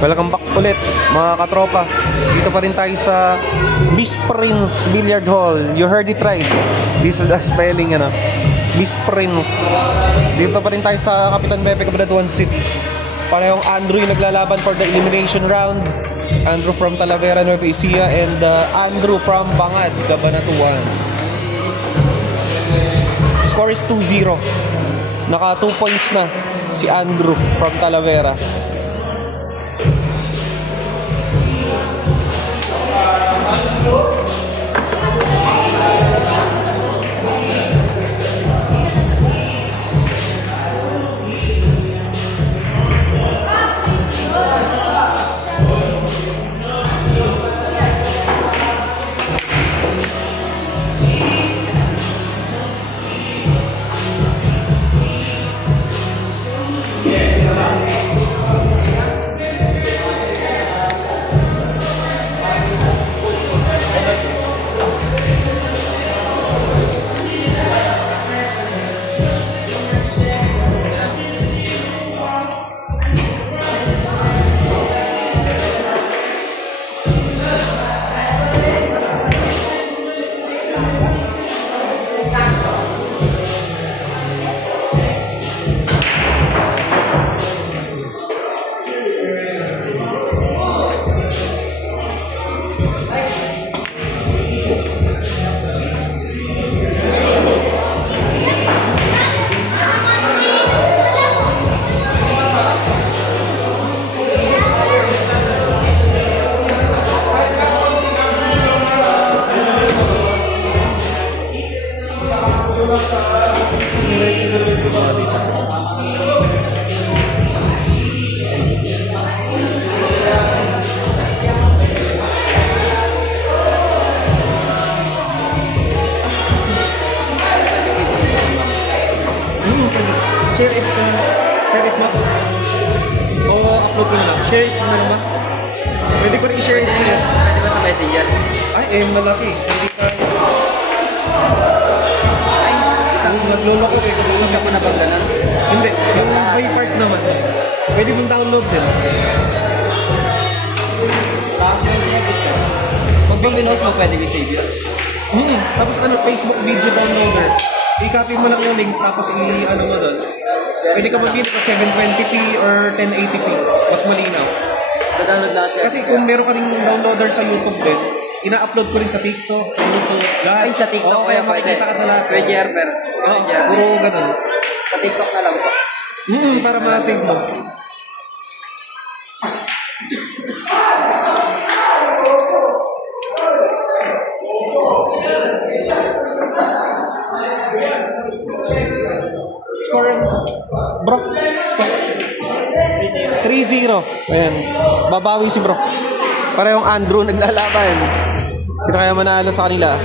Welcome back ulit mga katropa. Dito pa rin tayo sa Miss Prince Billiard Hall. You heard it right. This is the spelling, ano, Miss Prince. Dito pa rin tayo sa Kapitan Pepe, Cabanatuan City. Parehong Andrew yung naglalaban for the elimination round. Andrew from Talavera, Nueva Ecija, and Andrew from Bangad, Cabanatuan. Score is 2-0. Naka 2 points na si Andrew from Talavera. Share it mo. O upload ko na lang. Share it mo na ba? Pwede ko rin i-share it sa'yo. Pwede ba sa messenger? Ay, malaki. Hindi ka... Ay, isang nagloloko eh. Isa ko na bang ganun? Hindi. Yung by part naman. Pwede mong download din. Tapos yung episode. Pag bang pinost mo, pwede i-save yun? Tapos ano, Facebook video downloader. I-copy mo lang yung link, tapos i-ano mo doon. Pwede ka mag-video ka 720p or 1080p. Mas malinaw. Download na siya. Kasi kung meron ka rin downloader sa YouTube din, ina-upload ko rin sa TikTok, sa YouTube. Ay, sa TikTok. Oo, kaya makikita ka sa lahat. Pwede pero. Puro ganun. Sa TikTok na lang po. Para ma-save mo. Score, bro. Score 3-0. Ayan. Babawi si bro. Parehong Andrew naglalaban. Sino kaya manalo sa kanila?